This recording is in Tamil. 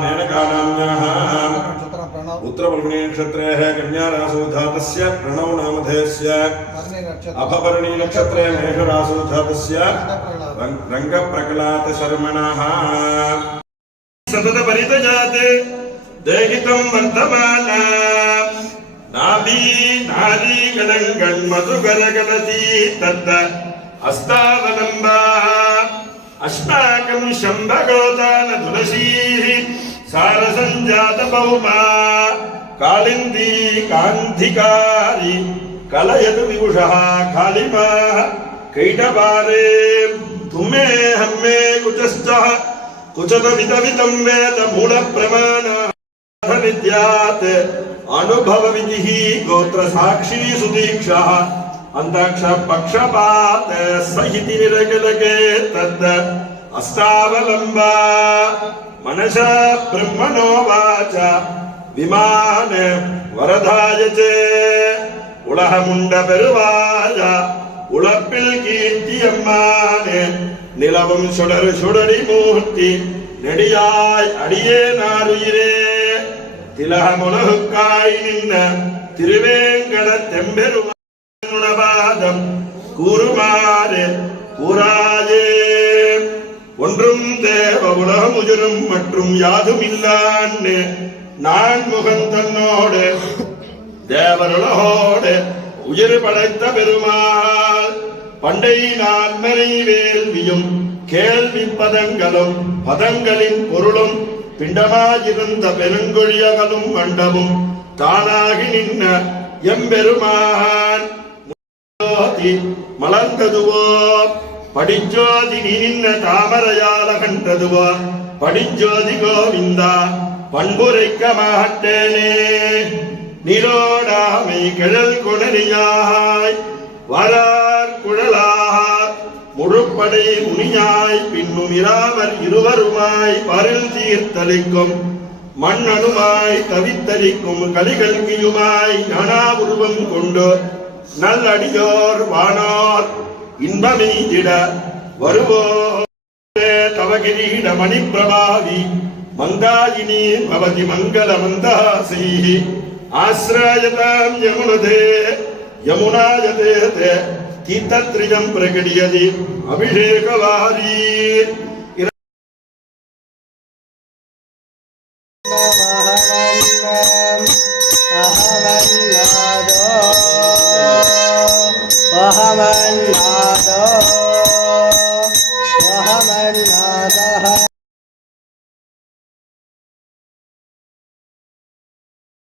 मेनकानाम्याः उत्तरफल्गुनी नक्षत्रे कन्यारासौ जातस्य प्रणव नामधेयस्य अभवर्णी नक्षत्रे मेषरासौ जातस्य रङ्गप्रकलातशर्मणः सततपरितजाते देहितं वर्धमान नाभी नारी गणङ्गन् मधुकरगणती तद् अस्तावलम्बा अस्माकं शम्भगोदान तुलसीः सारसञ्जातभौमा कालिन्दी कान्धिकारी कलयतु विभुषः कालिमा कैटवारे तुमे हम्मे कुचश्च कुचतवितवितं वेद मूलप्रमाण विद्यात् अनुभवविधिः गोत्रसाक्षी सुदीक्षः अंतक्ष पक्षपात सहिति निरकलके तद् अस्तावलम्बा मनसा ब्रह्मणो वाचा विमान वरदाय च उलहमुण्ड பெருவாய உலப்பில் கீர்த்தியம்மானே நிலவும் சுடர் சுடரி மூர்த்தி நெடியாய் அடியே நாருயிரே திலகமுலகுக்காய் நின்ன திருவேங்கட தெம்பெருமா குணபாதம் கூறுமாறு கூறாயே ஒன்றும் தேவ உலகம் உயிரும் மற்றும் யாதும் இல்லான்னு நான் முகன் தன்னோடு தேவருலகோடு உயிர் படைத்த பெருமாள் பண்டை நான் மறை வேள்வியும் கேள்வி பதங்களும் பதங்களின் பொருளும் பிண்டமாயிருந்த பெருங்கொழியகளும் மண்டபம் தானாகி நின்ன எம்பெருமான் மலர்ந்ததுவோ படிச்சோதி நின்ன தாமரையால கண்டதுவோ படிச்சோதி கோவிந்தா பண்புரைக்க மாட்டேனே நீரோடாமை கிழல் கொணரியாய் வரார் குழலார் முழுப்படை முனியாய் பின்னும் இராமர் இருவருமாய் பரில் தீர்த்தளிக்கும் மண்ணனுமாய் தவித்தளிக்கும் கலிகல்கியுமாய் ஞானா உருவம் கொண்டு நல்லடியோர் வானோர் இன்பமெய்திட வருவோ தவகிரீட மணிப்பிரபாவி மந்தாயினி பவதி மங்கள மந்தாசி ஆஸ்ராயதாம் யமுனதே யமுனாயதே தீர்த்தத்ரியம் பிரகடியதி அபிஷேகவாரி அஹவன்